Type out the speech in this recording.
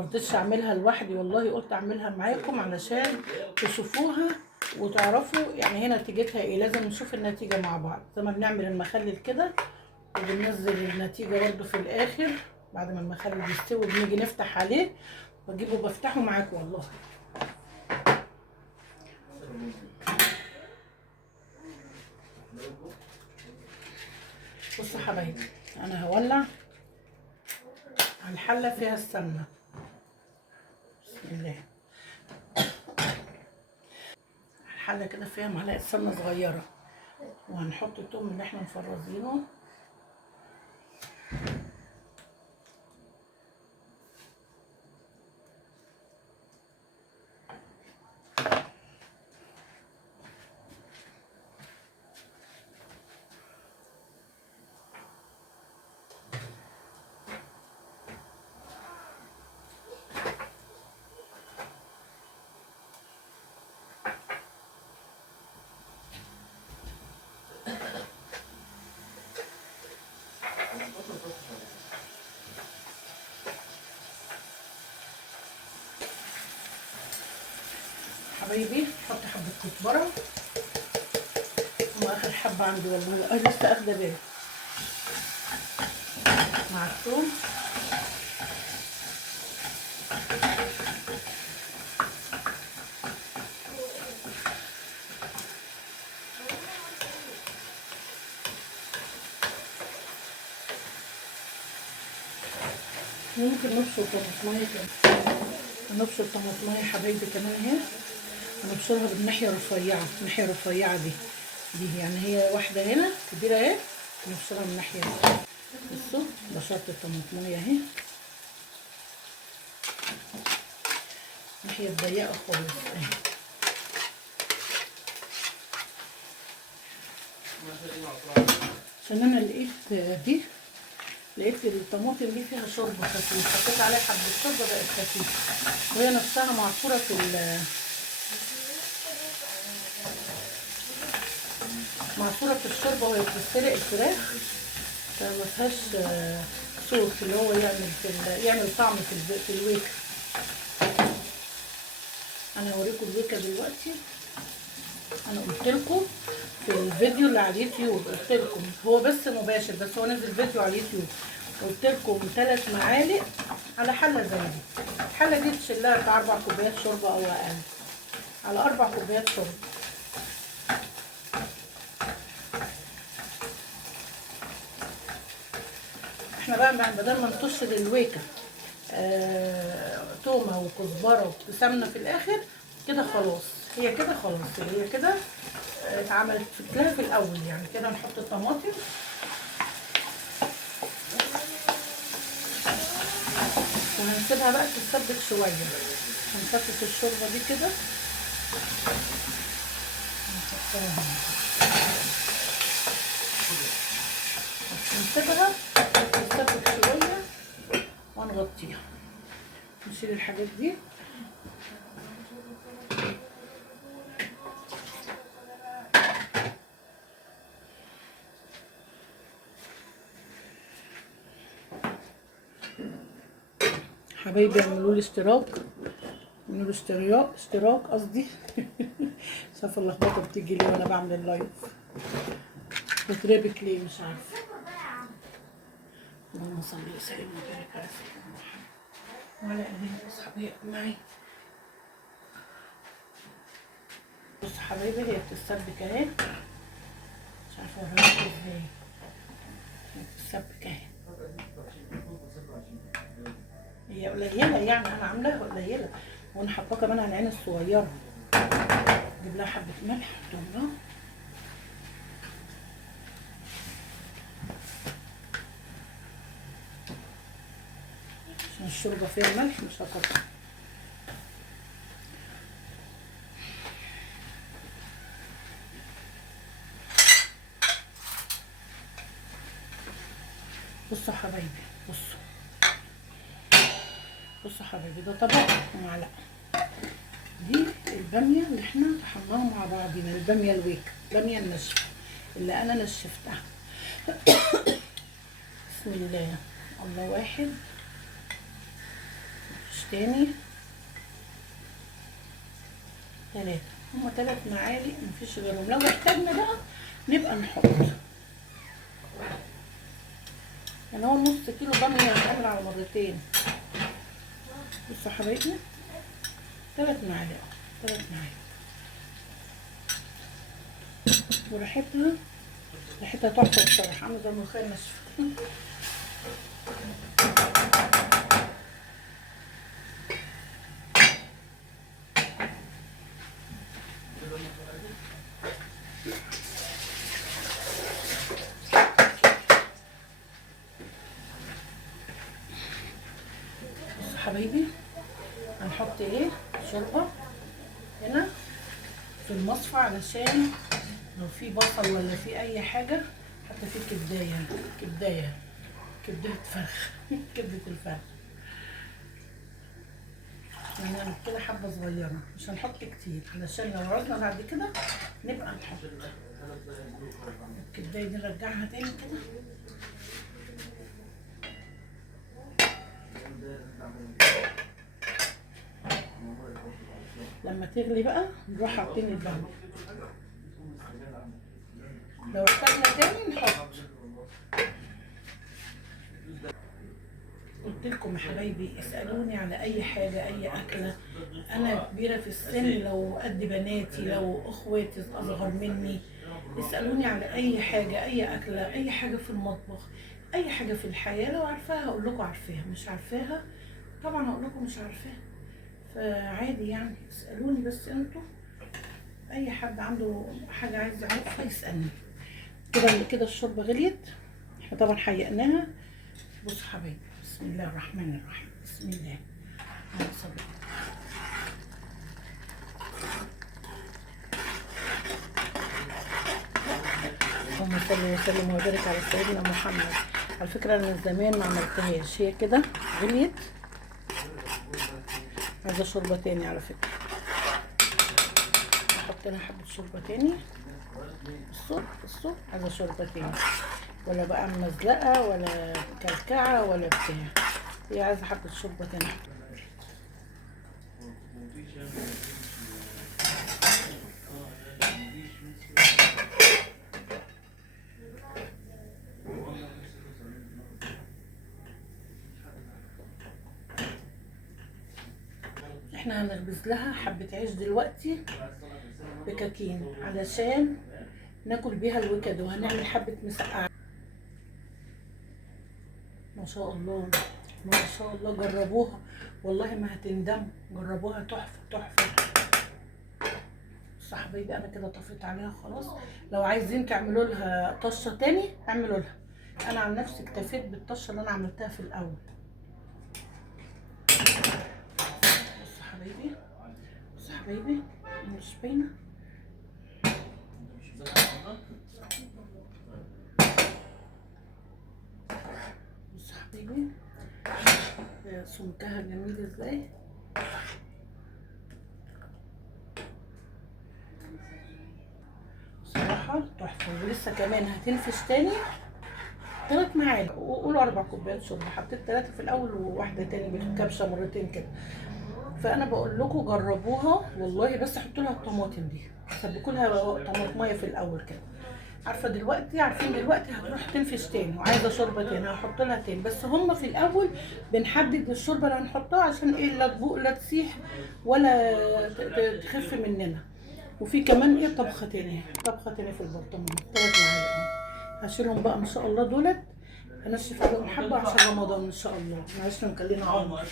مرضتش اعملها لوحدي والله، قلت اعملها معاكم علشان تشوفوها وتعرفوا يعني هي نتيجتها ايه. لازم نشوف النتيجه مع بعض زي ما بنعمل المخلل كده، وبننزل النتيجه برده في الاخر بعد ما المخلل يستوي. بنيجي نفتح عليه واجيبه بفتحه معاكم والله. بصوا حبايبي، انا هولع على الحله فيها السمنه. بسم الله. الحله كده فيها معلقه سمنه صغيره، وهنحط التوم اللي احنا مفرزينه. حبايبي نحط حبه كزبره، هما اخر حبه عندي والله، لسه اخده بالي، مع الثوم. ممكن نبشر طماطمايه كمان، نبشر طماطمايه حبايبي كمان اهي، هنبشرها بالناحيه الرفيعه، الناحيه الرفيعه دي يعني هي واحده هنا كبيره اهي، نبشرها من الناحيه دي. بصوا بشرت الطماطمايه اهي، الناحيه الضيقه خالص اهي. عشان انا لقيت الطماطم دي فيها شوربه خفيف، حطيت عليها حبه شوربه بقت خفيفه، وهي نفسها معصوره معصوره في الشوربه وهي بتسلق الفراخ، فما فيهاش صوص اللي هو يعمل طعم في الويكه. انا هوريكم الويكه دلوقتي. انا قلت لكم في الفيديو اللي على اليوتيوب، قلت لكم هو بس مباشر، بس هو نزل فيديو على اليوتيوب، قلت لكم 3 معالق على حله زي دي. الحله دي تشيلها بتاع 4 كوبايات شوربه او اقل، على 4 كوبايات شوربه. احنا بقى بدل ما نطش للويكه تومه وكزبره وسمنه في الاخر كده خلاص، هي كده خلاص، هي كده اتعملت في الاول يعني. كده نحط الطماطم وهنسيبها بقى تتسبك شويه، هنخفف الشوربه دي كده نحطها هنا، نسيبها تتسبك شويه ونغطيها. نشيل الحاجات دي. حبايبي اعملوا لي اشتراك، اعملوا لي اشتراك قصدي شايفه اللخبطه بتيجي لي وانا بعمل اللايف، بتربك ليه مش عارفه. اللهم صل وسلم وبارك على سيدنا محمد وعلى اله وصحبه اجمعين. بصوا حبايبي هي بتتسبك اهي، مش عارفه اوريكم ازاي، هي بتتسبك اهي، هي قليله يعني، انا عاملاها قليله، وانا حاطاه كمان على العين الصغيره. اجيب لها حبه ملح احطهم، عشان الشوربه فيها ملح مش هكتر. بصوا حبايبي، بصوا حبايبي، ده طبق ومعلقه. دي الباميه اللي احنا طحناها مع بعضينا، الباميه الباميه الناشفه اللي انا نشفتها. بسم الله، الله واحد. تاني 3، هما 3 معالق مفيش غيرهم. لو احتاجنا بقى نبقى نحط، يعني هو نص كيلو باميه هيتعمل على مرتين. بصوا يا حبايبي 3 معالق، 3 معالق، وريحتها تحفه بصراحه، عامله زي الملوخيه الناشفه. بصوا حبايبي هنحط ايه؟ شوربه هنا في المصفى، علشان لو في بصل ولا في اي حاجه، حتى في كبدة فرخ كبدة الفرخ. يعني هنحط كده حبه صغيره، مش هنحط كتير علشان لو عوزنا بعد كده نبقى نحط. الكبدة دي نرجعها تاني كده. لما تغلي بقى نروح حاطين الباميه، لو احتاجنا تاني نحط. قلت لكم يا حبايبي اسالوني على اي حاجه، اي اكله. انا كبيره في السن، لو قد بناتي، لو اخواتي اصغر مني، اسالوني على اي حاجه، اي اكله، اي حاجه في المطبخ، اي حاجه في الحياه. لو عارفاها هقول لكم عارفاها، مش عارفاها طبعا هقول لكم مش عارفاها. فعادي يعني، اسالوني بس انتوا، اي حد عنده حاجه عايز يعرفها يسالني. كده الشوربه غليت، احنا طبعا حيقناها. بصوا حبايبي بسم الله الرحمن الرحيم، بسم الله. اللهم صل وسلم وبارك على سيدنا محمد. على فكره انا من زمان ما عملتهاش، هي كده غليت. عايزه شوربه تاني على فكره، احط لها حبه شوربه تاني. بصوا عايزه شوربه تاني، ولا بقى مزلقه ولا كلكعه ولا بتاع، هي عايزه حبه شوربه تاني. احنا هنخبز لها حبه عيش دلوقتي بكاكين علشان ناكل بيها الوكد، وهنعمل حبه مسقعه. ما شاء الله ما شاء الله، جربوها والله ما هتندموا، جربوها تحفه. بصوا حبايبي انا كده طفيت عليها خلاص. لو عايزين تعملوا لها طشه تاني اعملوا لها، انا عن نفسي اكتفيت بالطشه اللي انا عملتها في الاول. بصوا حبايبي مش باينه. بصوا حبايبي سمكها جميل ازاي. بصراحه تحفه، ولسه كمان هتنفش تاني 3 معالق، وقولوا 4 كوبايات شوربه. حطيت 3 في الاول وواحده تاني بالكبشه مرتين كده. فانا بقول لكم جربوها والله، بس حطوا لها الطماطم دي، سبكوا لها طماطميه في الاول كده. عارفين دلوقتي هتروح تنفش تاني وعايزه شوربه تاني، هحط لها تاني. بس هم في الاول بنحدد الشوربه اللي هنحطها عشان ايه، لا تبوق لا تسيح ولا تخف مننا. وفي كمان ايه طبخه تاني في البرطمان 3 معالق اهو. هشيلهم بقى ان شاء الله دولت، هنشف عليهم حبه عشان رمضان ان شاء الله. معلش مكلينا عمر.